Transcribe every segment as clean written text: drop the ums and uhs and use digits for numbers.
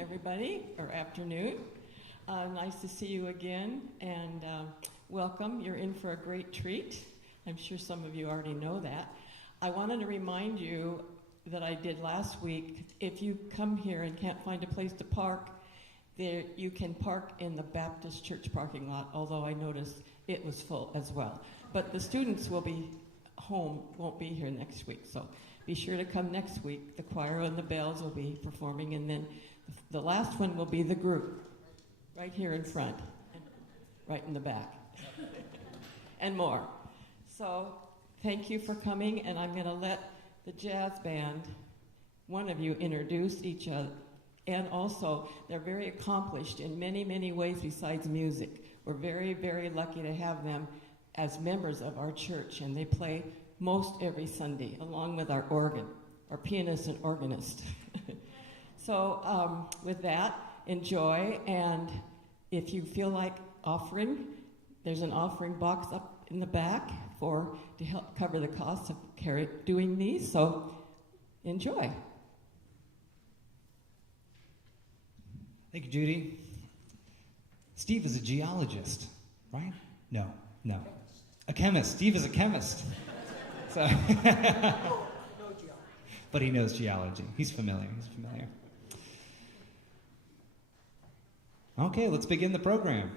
everybody, or afternoon. Nice to see you again, and welcome. You're in for a great treat. I'm sure some of you already know that. I wanted to remind you that I did last week. If you come here and can't find a place to park, there you can park in the Baptist Church parking lot, although I noticed it was full as well. But the students will be home, won't be here next week, so be sure to come next week. The choir and the bells will be performing, and then the last one will be the group, right here in front, and right in the back, and more. So thank you for coming, and I'm going to let the jazz band, one of you, introduce each other. And also, they're very accomplished in many, many ways besides music. We're very, very lucky to have them as members of our church, and they play most every Sunday, along with our organ, our pianist and organist. So with that, enjoy, and if you feel like offering, there's an offering box up in the back to help cover the cost of doing these, so enjoy. Thank you, Judy. Steve is a geologist, right? No. A chemist. Steve is a chemist. So, but he knows geology. He's familiar. Okay, let's begin the program.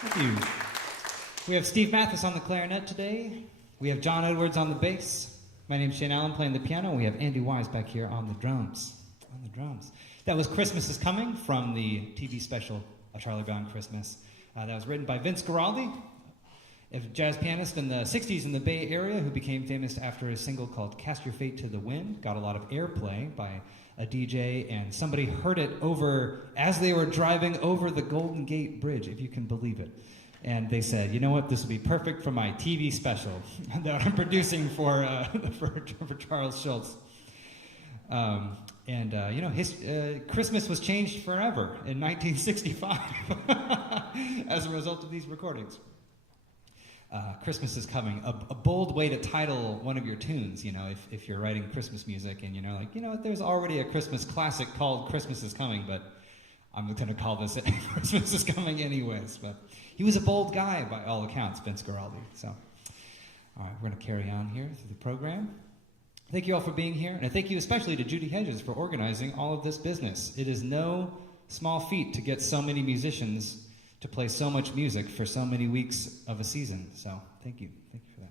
Thank you. We have Steve Matthes on the clarinet today, We have John Edwards on the bass. My name's Shane Allen playing the piano. We have Andy Weiss back here on the drums. That was Christmas is Coming from the TV special A Charlie Brown Christmas. That was written by Vince Guaraldi, a jazz pianist in the 60s in the Bay Area who became famous after a single called Cast Your Fate to the Wind. Got a lot of airplay by a DJ, and somebody heard it over as they were driving over the Golden Gate Bridge, if you can believe it. And they said, you know what, this would be perfect for my TV special that I'm producing for Charles Schultz. Christmas was changed forever in 1965 as a result of these recordings. Christmas is Coming, a bold way to title one of your tunes, if you're writing Christmas music and there's already a Christmas classic called Christmas is Coming, but I'm going to call this Christmas is Coming anyways. But he was a bold guy by all accounts, Vince Guaraldi. So, all right, we're going to carry on here through the program. Thank you all for being here, and I thank you especially to Judy Hedges for organizing all of this business. It is no small feat to get so many musicians to play so much music for so many weeks of a season. So, thank you. Thank you for that.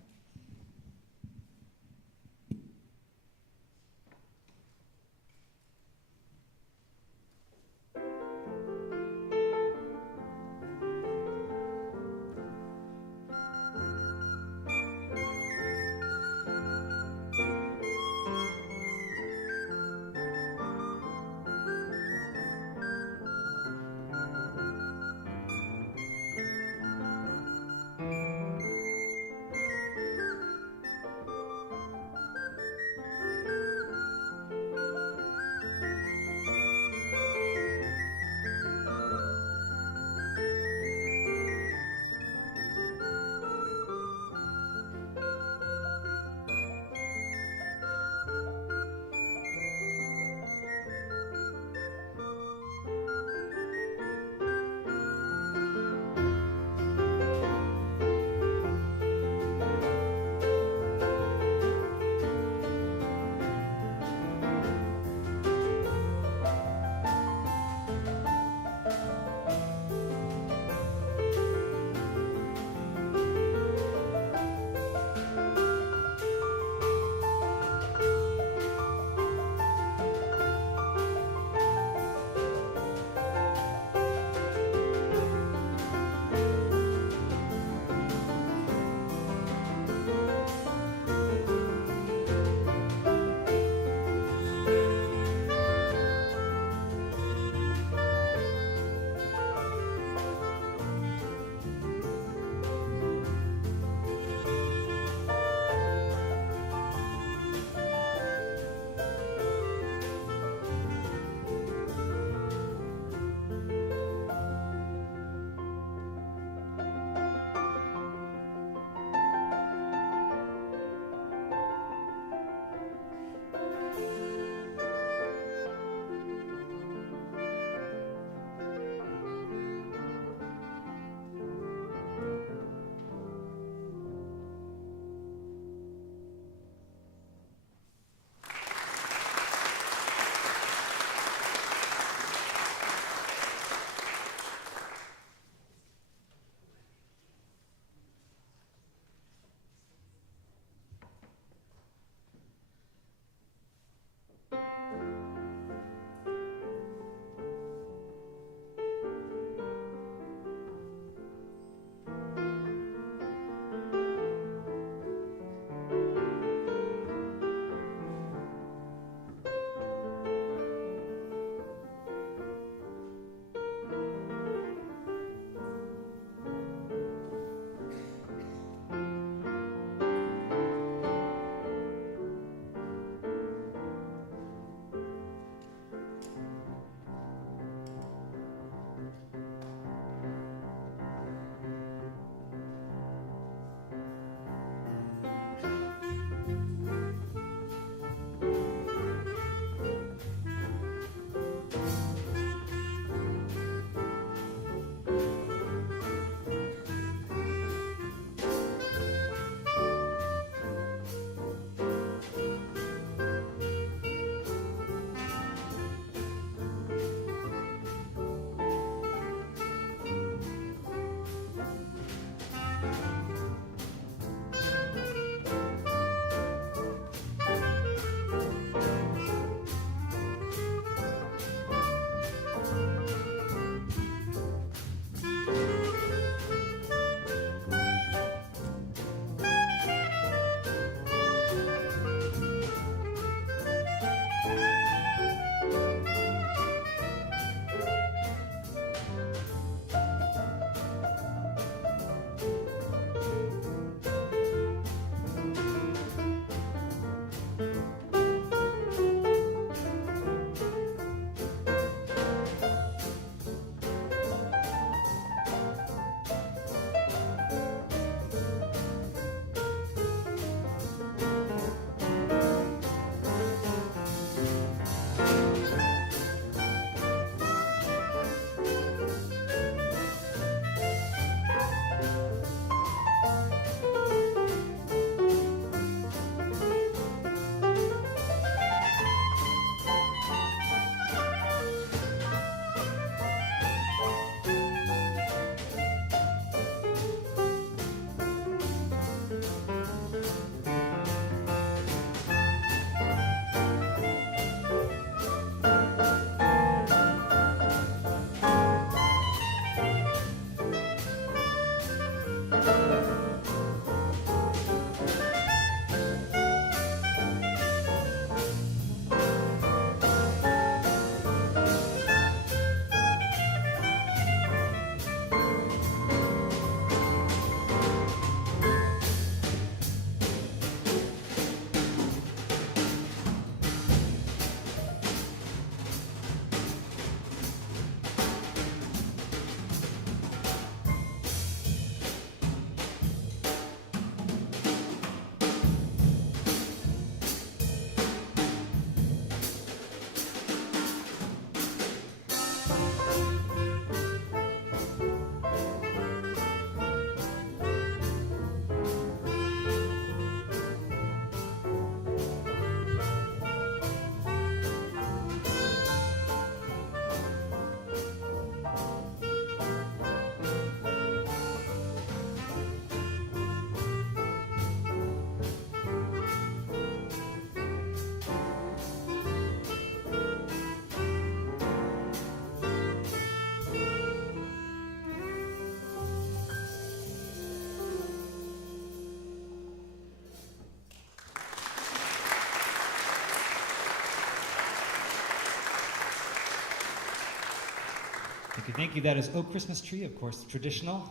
Thank you. That is "Oh Christmas Tree," of course, traditional.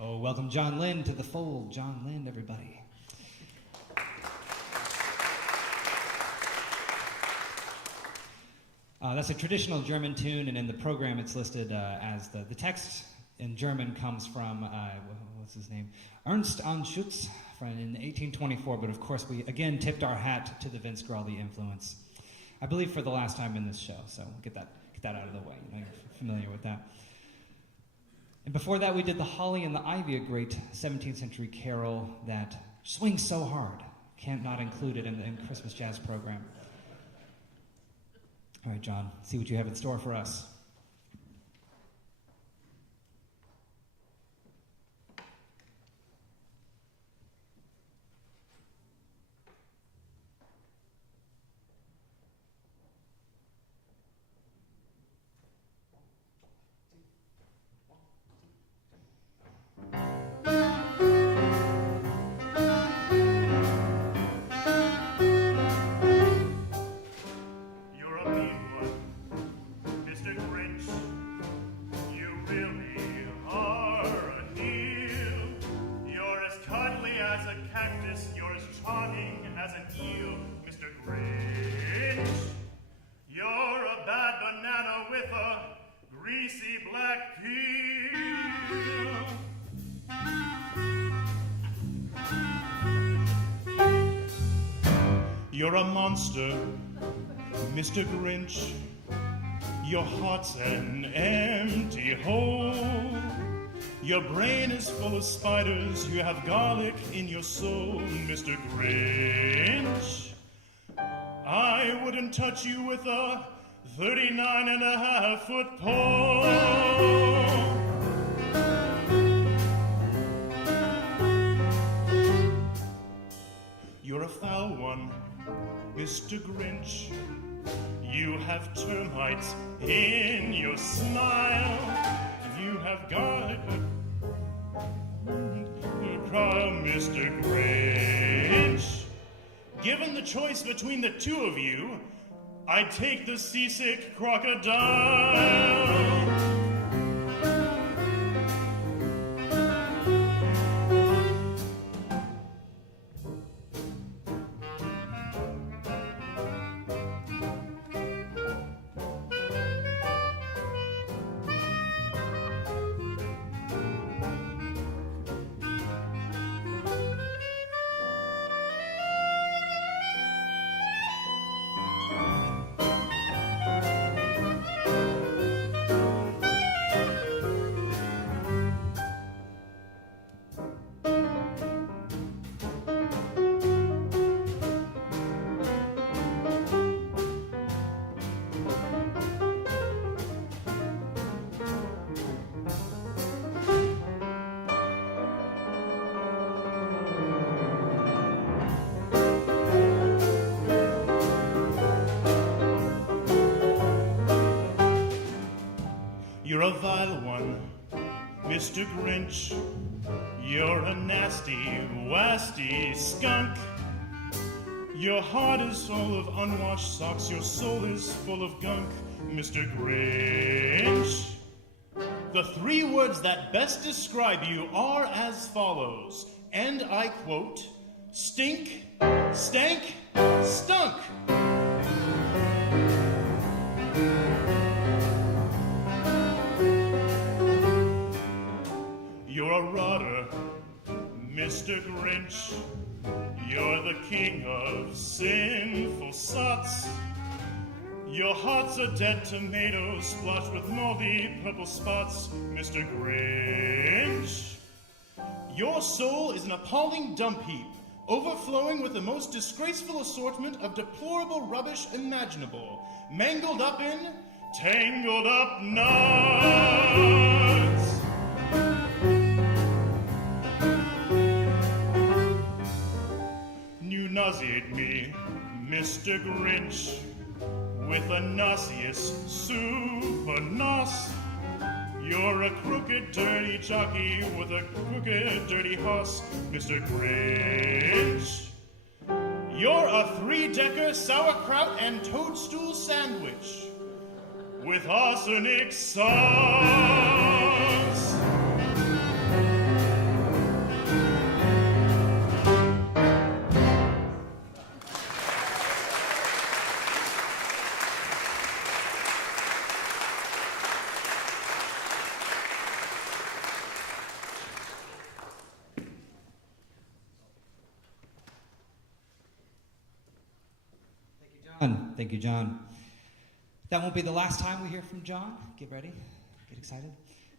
Oh, welcome John Lind to the fold. John Lind, everybody. That's a traditional German tune, and in the program it's listed as the text in German comes from, what's his name? Ernst Anschutz in 1824, but of course we again tipped our hat to the Vince Guaraldi influence, I believe for the last time in this show, so we'll get that out of the way. You know, you're familiar with that. And before that, we did The Holly and the Ivy, a great 17th century carol that swings so hard. Can't not include it in the Christmas Jazz program. All right, John, see what you have in store for us. You're a monster, Mr. Grinch. Your heart's an empty hole. Your brain is full of spiders. You have garlic in your soul, Mr. Grinch. I wouldn't touch you with a 39.5-foot pole. You're a foul one, Mr. Grinch. You have termites in your smile. You have garlic. Cry, Mr. Grinch. Given the choice between the two of you, I'd take the seasick crocodile. You're a vile one, Mr. Grinch. You're a nasty, wasty skunk. Your heart is full of unwashed socks. Your soul is full of gunk, Mr. Grinch. The three words that best describe you are as follows, and I quote, stink, stank, stunk. You're a rotter, Mr. Grinch. You're the king of sinful sots. Your heart's a dead tomato splotched with moldy purple spots, Mr. Grinch. Your soul is an appalling dump heap, overflowing with the most disgraceful assortment of deplorable rubbish imaginable, mangled up in tangled up knots. You nauseate me, Mr. Grinch, with a nauseous super nos. You're a crooked, dirty jockey with a crooked, dirty horse, Mr. Grinch. You're a three-decker sauerkraut and toadstool sandwich with arsenic sauce. Thank you, John. That won't be the last time we hear from John. Get ready. Get excited.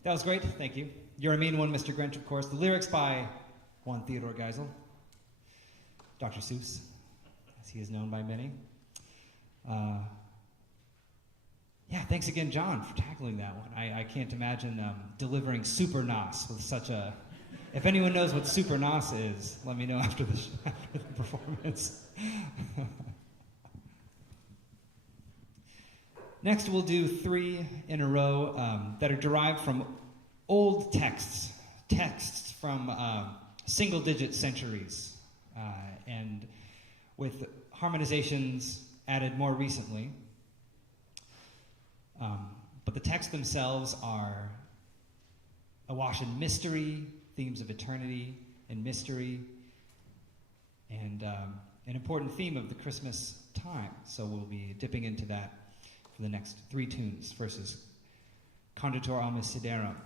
That was great. Thank you. You're a mean one, Mr. Grinch, of course. The lyrics by one Theodore Geisel, Dr. Seuss, as he is known by many. Yeah, thanks again, John, for tackling that one. I can't imagine delivering Super Nos with such a... If anyone knows what Super Nos is, let me know after the performance. Next, we'll do 3 in a row that are derived from old texts from single-digit centuries, and with harmonizations added more recently. But the texts themselves are awash in mystery, themes of eternity and mystery, and an important theme of the Christmas time. So we'll be dipping into that for the next 3 tunes. First is Conditor Almus Siderum,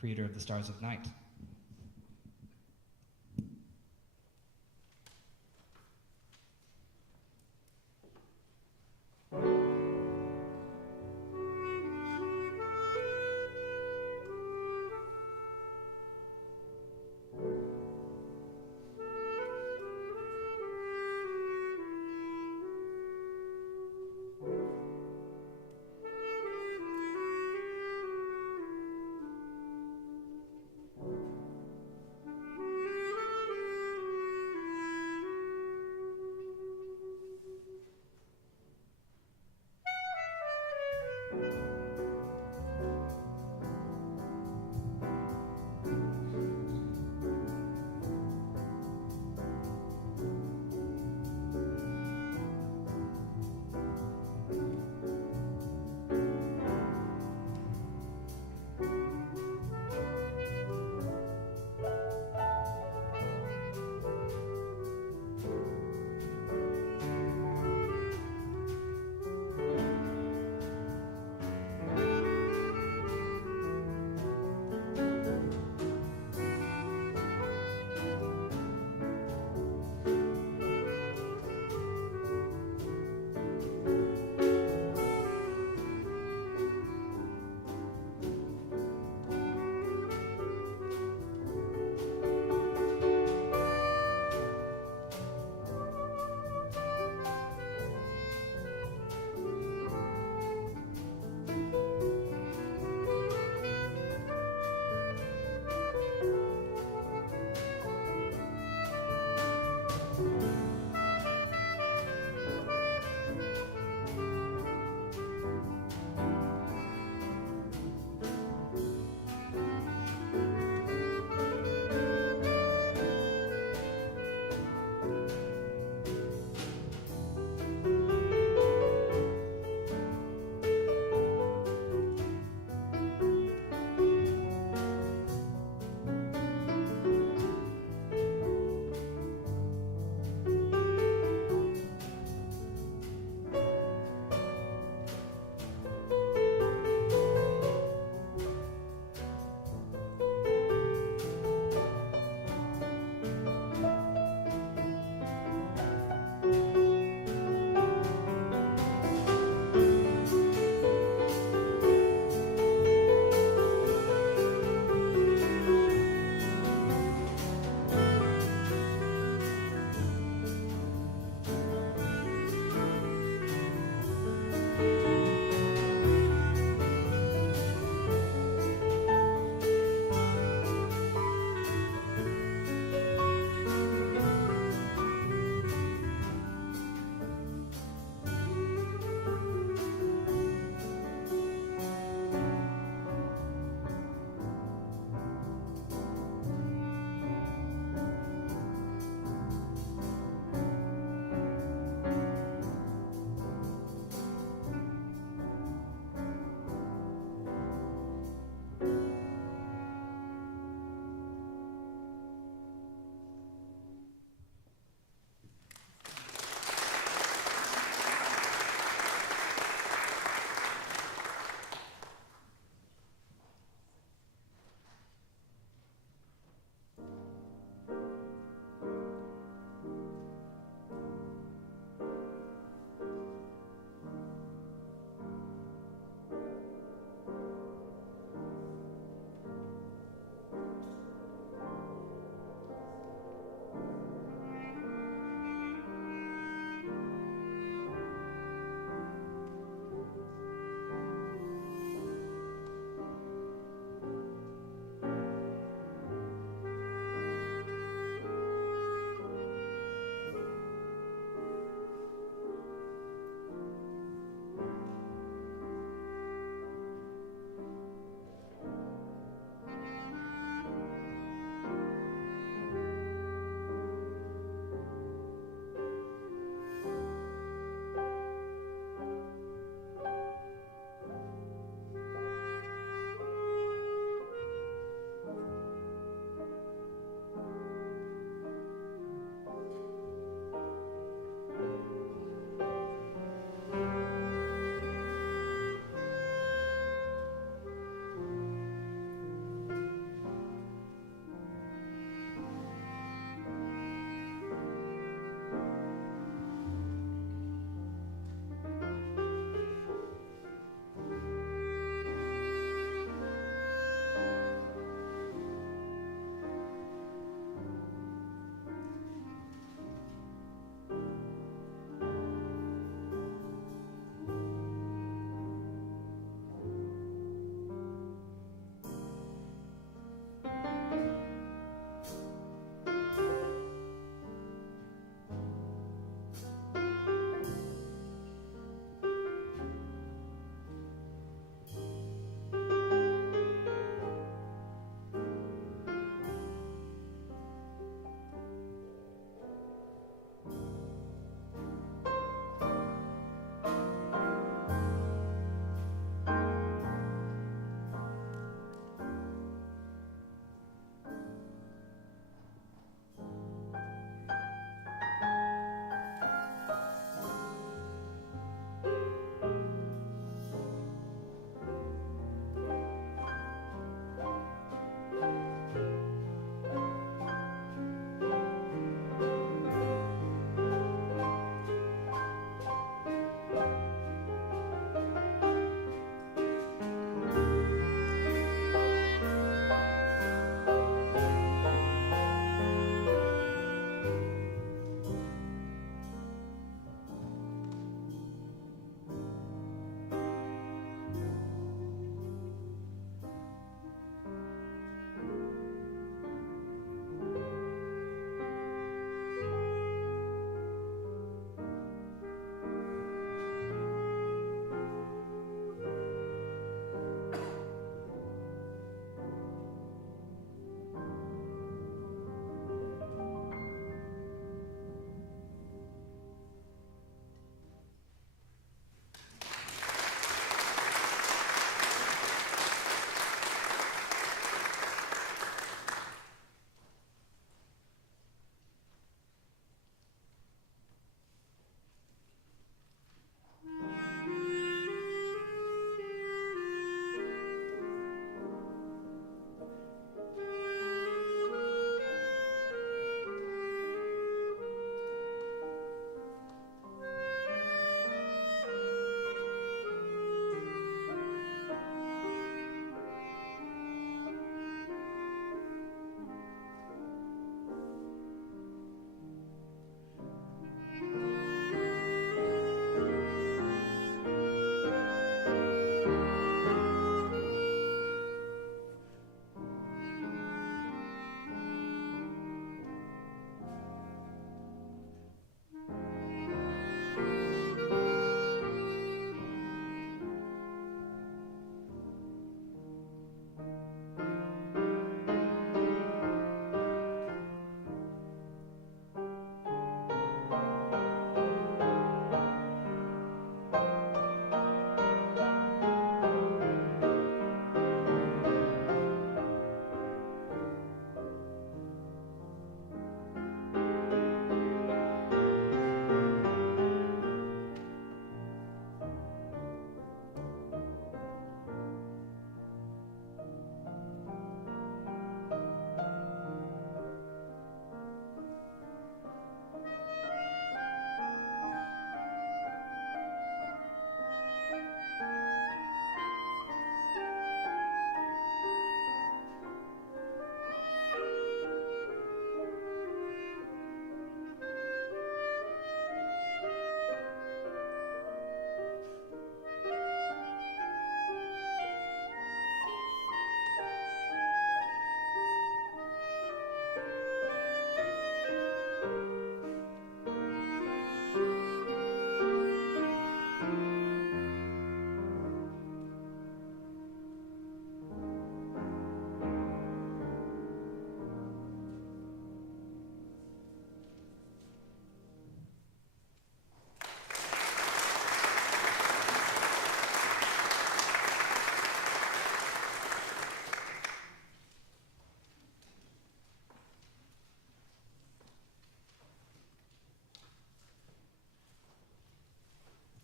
creator of the stars of night.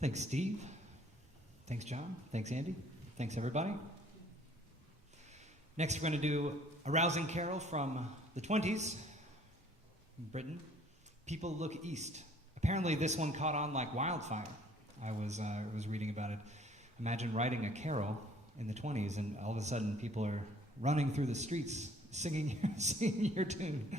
Thanks, Steve. Thanks, John. Thanks, Andy. Thanks, everybody. Next, we're going to do a rousing carol from the 20s in Britain. People Look East. Apparently, this one caught on like wildfire. I was reading about it. Imagine writing a carol in the 20s, and all of a sudden, people are running through the streets singing your tune.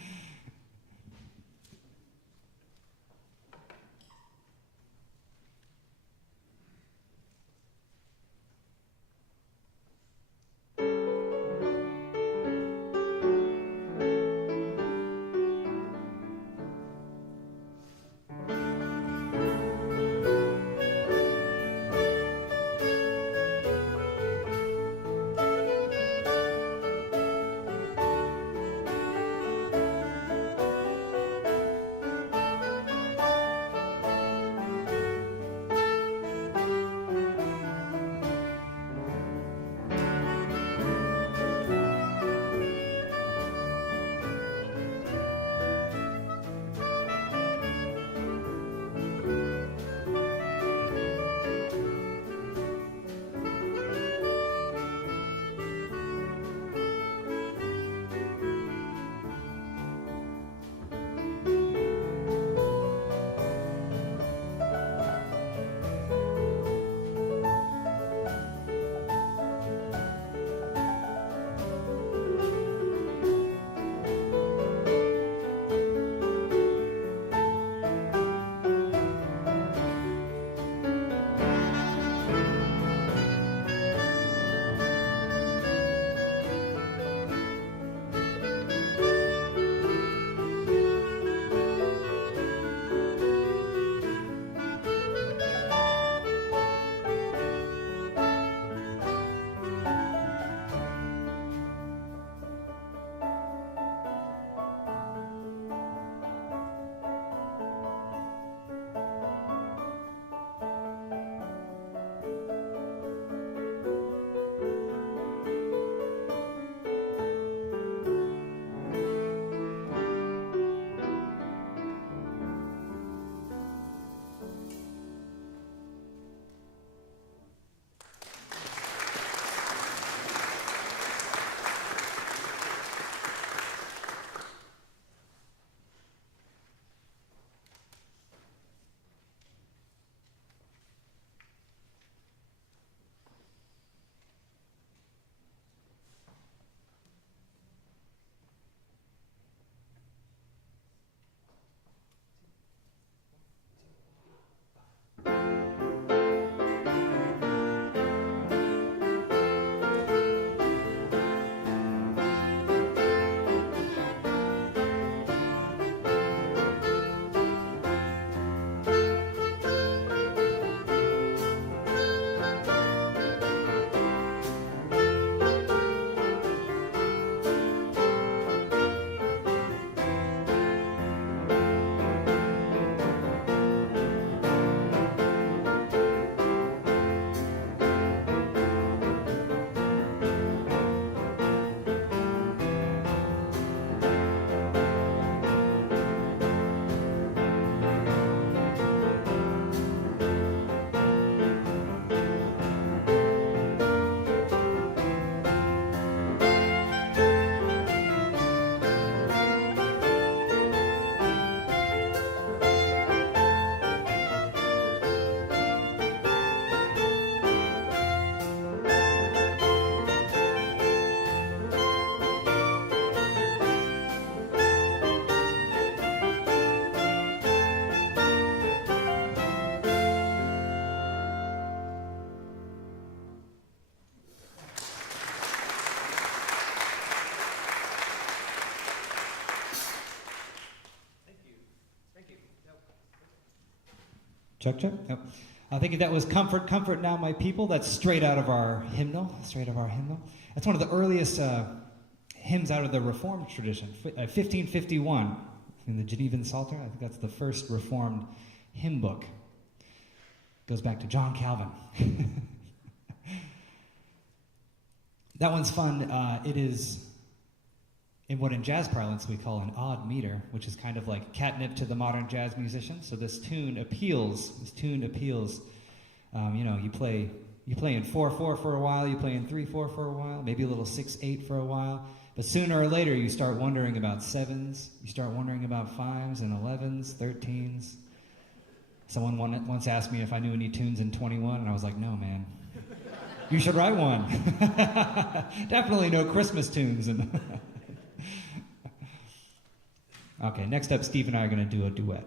Check, check. Yep. I think that was Comfort, Comfort Now My People. That's straight out of our hymnal. That's one of the earliest hymns out of the Reformed tradition, 1551, in the Genevan Psalter. I think that's the first Reformed hymn book. Goes back to John Calvin. That one's fun. It is in what in jazz parlance we call an odd meter, which is kind of like catnip to the modern jazz musician. So this tune appeals You play in 4/4 for a while, you play in 3/4 for a while, maybe a little 6/8 for a while. But sooner or later, you start wondering about 7s, you start wondering about 5s and 11s, 13s. Someone once asked me if I knew any tunes in 21, and I was like, no, man. You should write one. Definitely no Christmas tunes. Okay, next up, Steve and I are going to do a duet.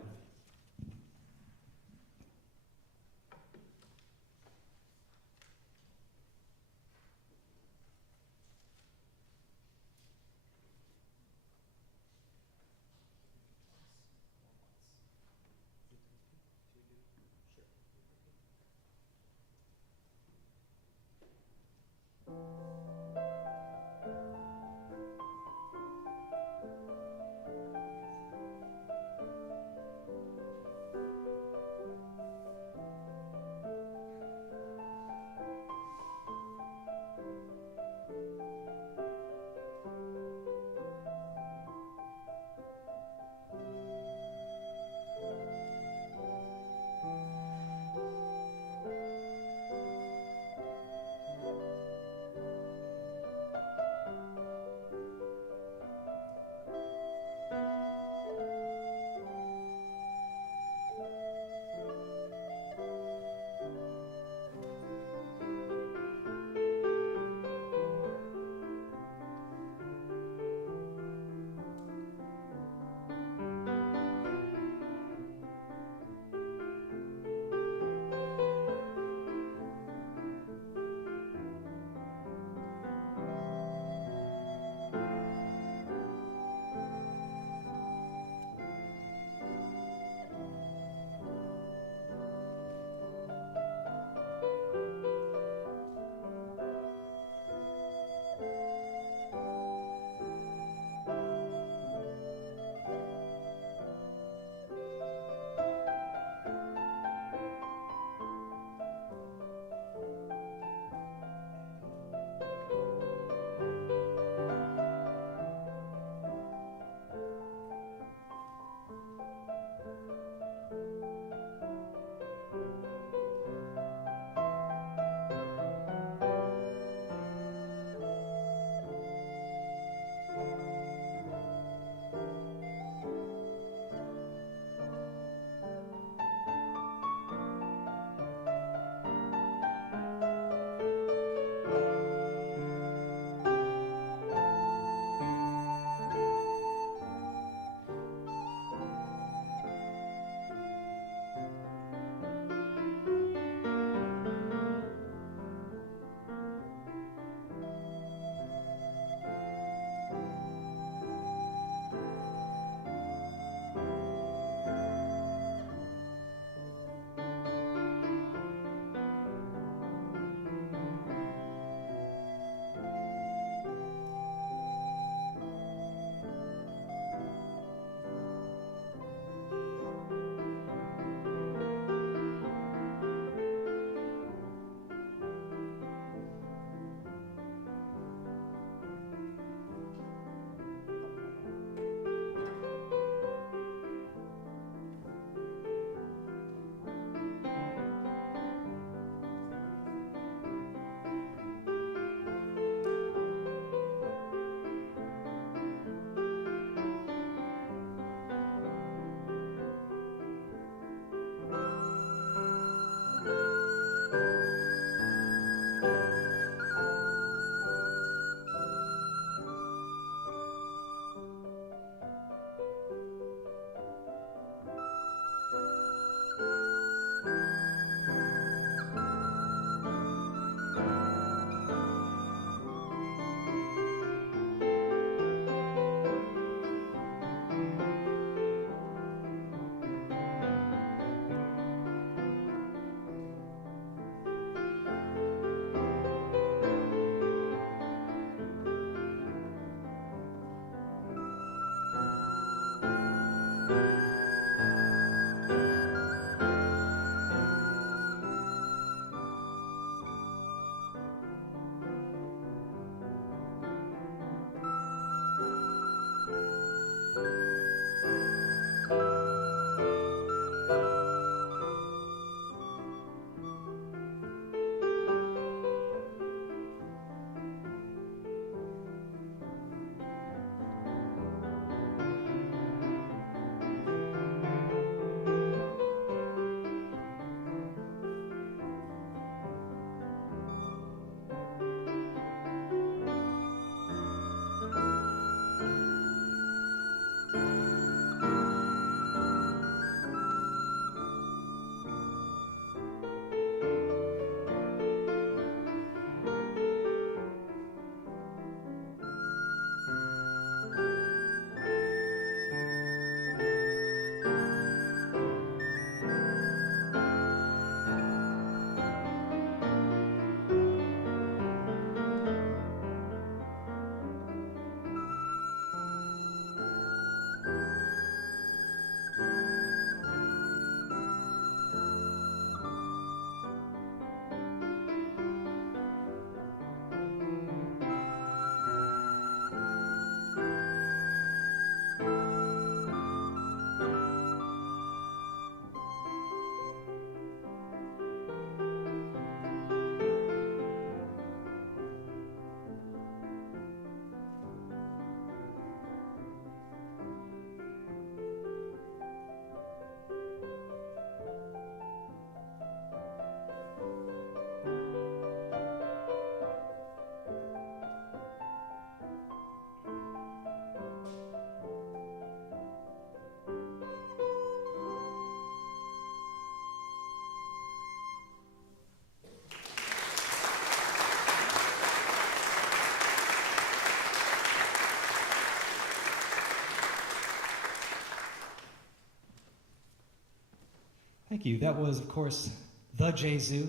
Thank you. That was, of course, the Jesu,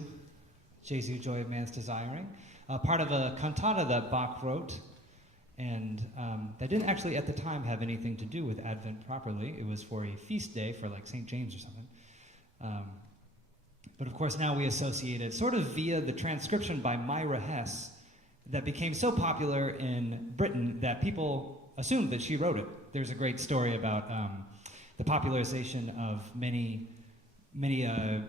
Joy of Man's Desiring, part of a cantata that Bach wrote, and that didn't actually at the time have anything to do with Advent properly. It was for a feast day for like St. James or something. But of course now we associate it sort of via the transcription by Myra Hess that became so popular in Britain that people assumed that she wrote it. There's a great story about the popularization of many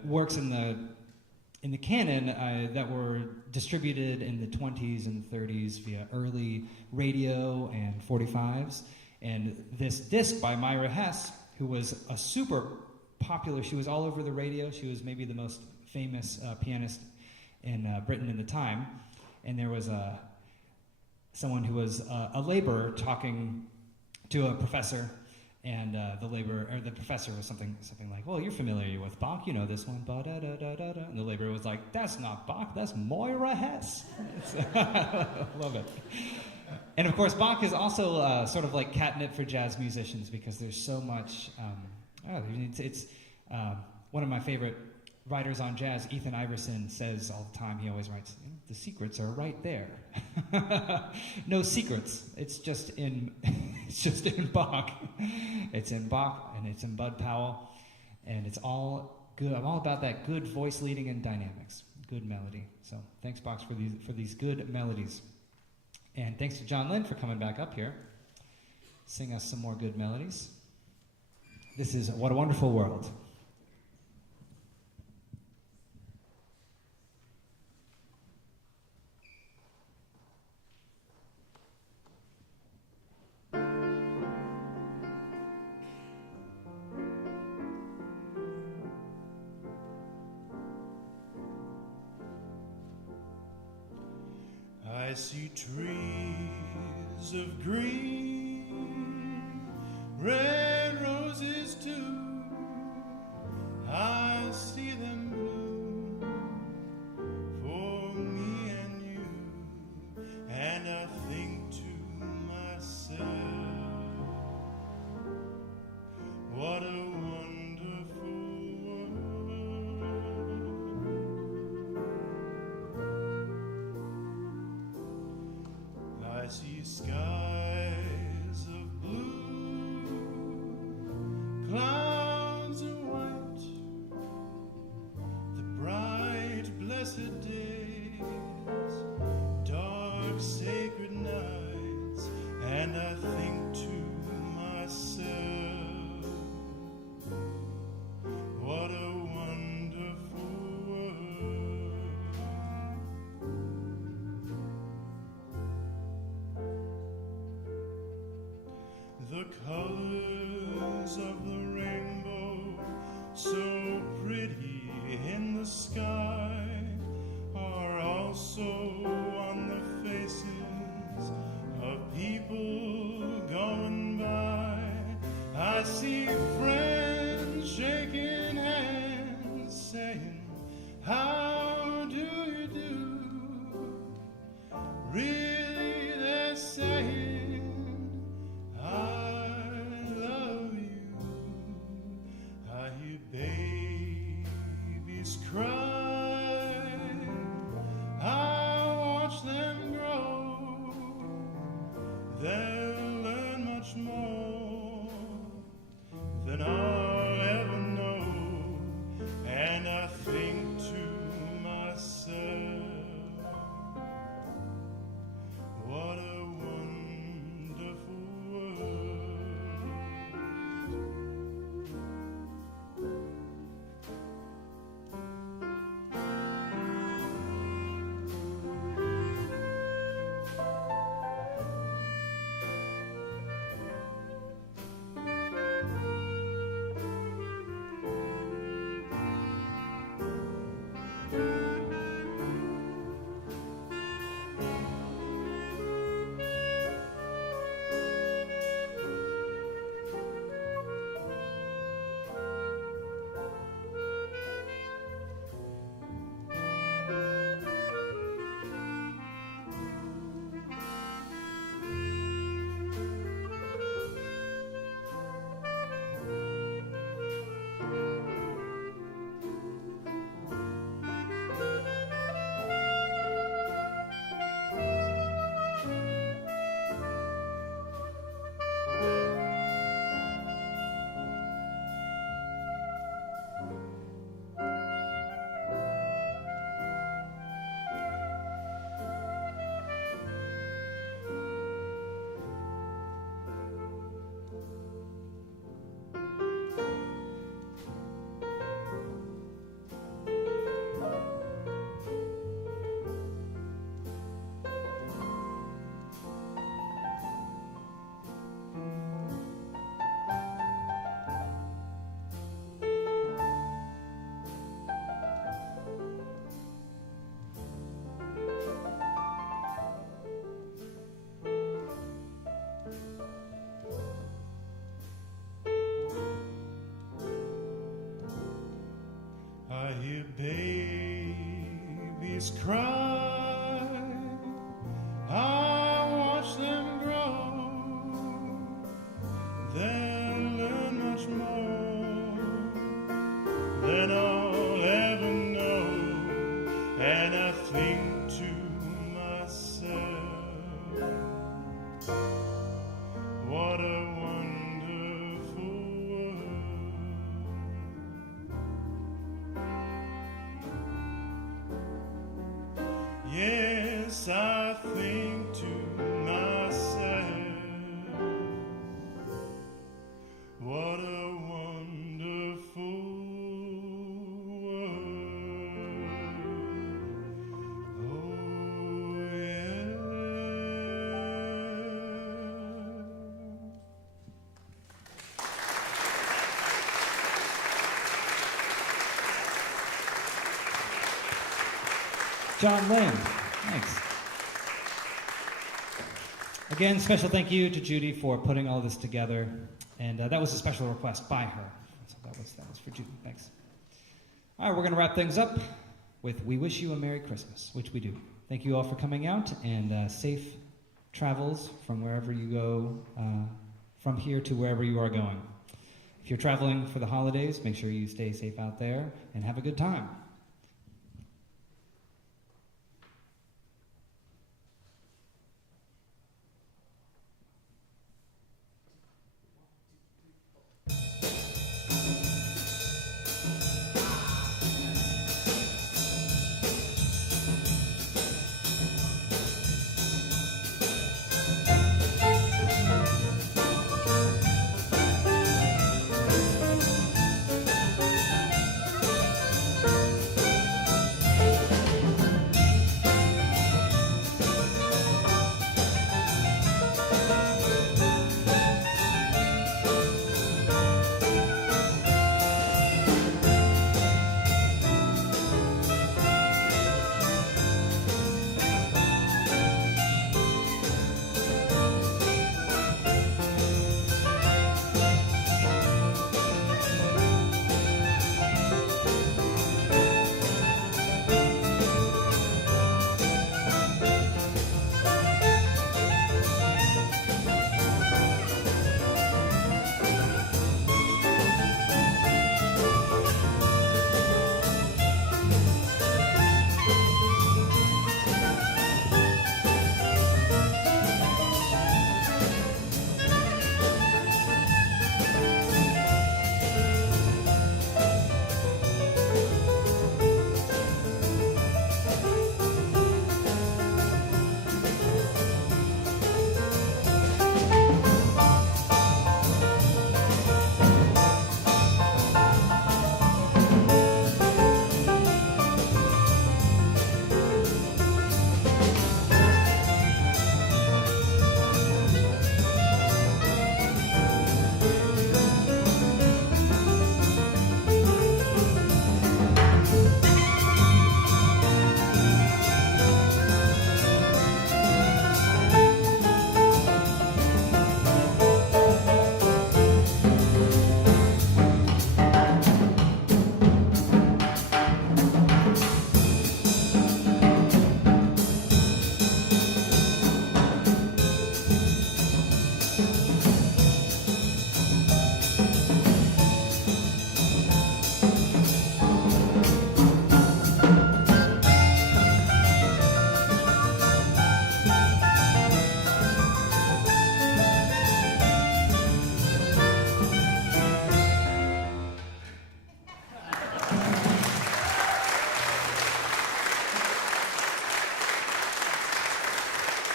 works in the canon that were distributed in the 20s and 30s via early radio and 45s. And this disc by Myra Hess, who was a super popular, she was all over the radio. She was maybe the most famous pianist in Britain in the time. And there was someone who was a laborer talking to a professor, and the professor was something like, "Well, you're familiar with Bach, you know this one, ba-da-da-da-da-da." And the laborer was like, "That's not Bach, that's Moira Hess." Love it. And of course, Bach is also sort of like catnip for jazz musicians because there's so much. It's one of my favorite writers on jazz, Ethan Iverson, says all the time. He always writes, "The secrets are right there." No secrets. It's just in Bach. It's in Bach and it's in Bud Powell, and it's all good. I'm all about that good voice leading and dynamics, good melody. So thanks, Bach, for these good melodies, and thanks to John Lynn for coming back up here, sing us some more good melodies. This is What a Wonderful World. I see trees of green, red roses too. I see them bloom for me and you, and I think to myself, what a wonderful world. I see skies of blue, clouds of white, the bright blessed days, dark sacred nights, and I think to myself, what a wonderful world. The colors of the rainbow, so pretty in the sky, are also on the faces of people going by. I see friends shaking hands, saying, "How do you do?" Really, they're saying, "I love you." I hear babies cry, I watch them grow. They'll learn much more than I'll ever know, and I think to myself, Christmas, I think to myself, what a wonderful world. Oh, yeah. John Lynn, thanks. Again, special thank you to Judy for putting all this together. And that was a special request by her. So that was for Judy. Thanks. All right, we're going to wrap things up with We Wish You a Merry Christmas, which we do. Thank you all for coming out, and safe travels from wherever you go, from here to wherever you are going. If you're traveling for the holidays, make sure you stay safe out there and have a good time.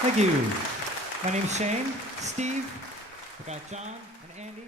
Thank you. My name's Shane, Steve, we got John, and Andy.